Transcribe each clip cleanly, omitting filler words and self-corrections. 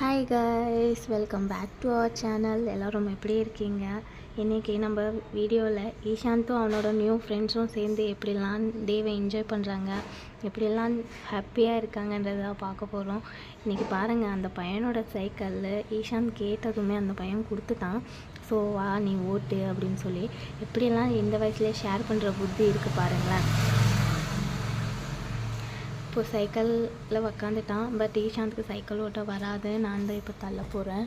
Hi guys, welcome back to our channel. எல்லோரும் எப்படி இருக்கீங்க? இன்றைக்கி நம்ம வீடியோவில் ஈஷாந்தும் அவனோட நியூ ஃப்ரெண்ட்ஸும் சேர்ந்து எப்படிலாம் டேவை என்ஜாய் பண்ணுறாங்க, எப்படிலாம் ஹாப்பியாக இருக்காங்கன்றதை பார்க்க போகிறோம். இன்றைக்கி பாருங்கள், அந்த பையனோட சைக்கிளில் ஈஷாந்த் கேட்டதுமே அந்த பையன் கொடுத்துட்டான். ஸோ வா நீ ஓட்டு அப்படின்னு சொல்லி எப்படிலாம் இந்த வயசுலேயே ஷேர் பண்ணுற புத்தி இருக்குது பாருங்களேன். இப்போது சைக்கிளில் உக்காந்துட்டான். பட் ஈஷாந்துக்கு சைக்கிள் ஓட்ட வராது. நான் தான் இப்போ தள்ள போகிறேன்.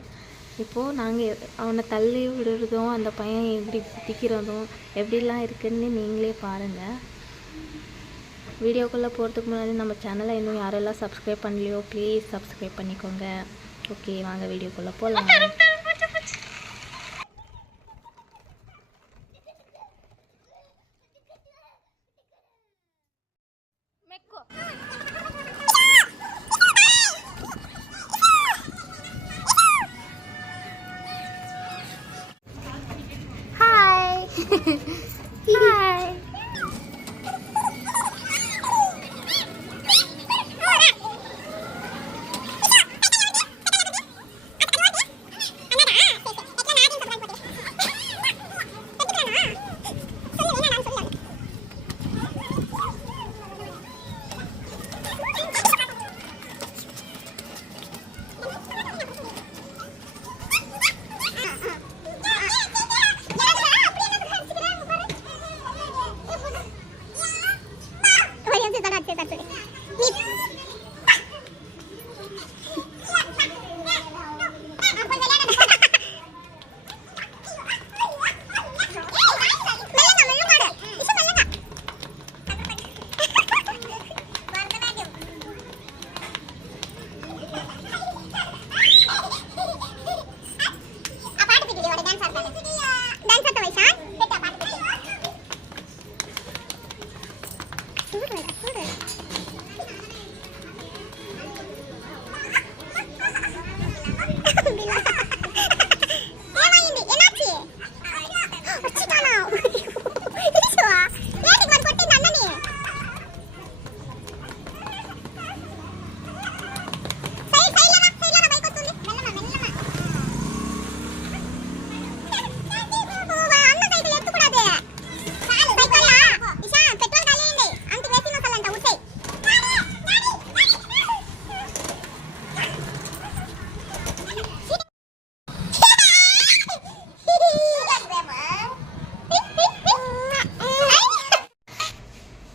இப்போது நாங்கள் அவனை தள்ளி விடுறதும் அந்த பையன் எப்படி குதிக்கிறதும் எப்படிலாம் இருக்குதுன்னு நீங்களே பாருங்கள். வீடியோக்குள்ளே போகிறதுக்கு முன்னாடி நம்ம சேனலை இன்னும் யாரெல்லாம் சப்ஸ்கிரைப் பண்ணலையோ ப்ளீஸ் சப்ஸ்கிரைப் பண்ணிக்கோங்க. ஓகே, வாங்க வீடியோக்குள்ளே போகலாம். Hi.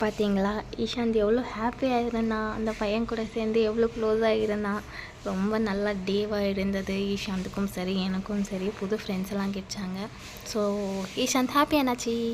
பார்த்தீங்களா, ஈஷாந்த் எவ்வளோ ஹாப்பியாக இருந்தான், அந்த பையன் கூட சேர்ந்து எவ்வளோ க்ளோஸாக இருந்தான். ரொம்ப நல்ல டேவாக இருந்தது. ஈஷாந்துக்கும் சரி எனக்கும் சரி புது ஃப்ரெண்ட்ஸ் எல்லாம் கிடைச்சாங்க. So Ishant happy ஆனாச்சு.